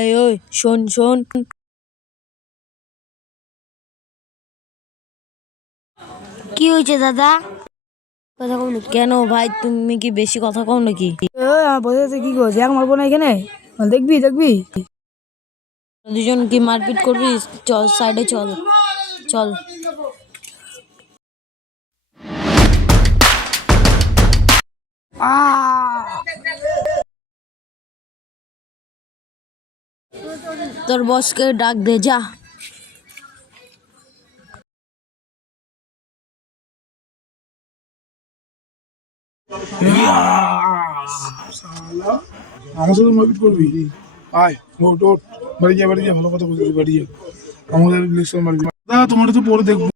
ওই ওই শোন শোন, কি হয়েছে দাদা? কথা কও না কেন ভাই? তুমি কি বেশি কথা কও নাকি? বসে আছে কি করছে? এক মারবো না এখানে, দেখবি দেখবি। দুজন কি মারপিট করবি? চল সাইডে চল চল। তোর বসকে ডাক দে যা। আমার সাথে মারপিট করবি? আয় ওট ওট, বাড়ি যা বাড়ি যা, ভালো কথা বলছিস, বাড়ি যা। আমাদের ইলেকশন বাড়ি যা, তোমার তো পরে দেখবো।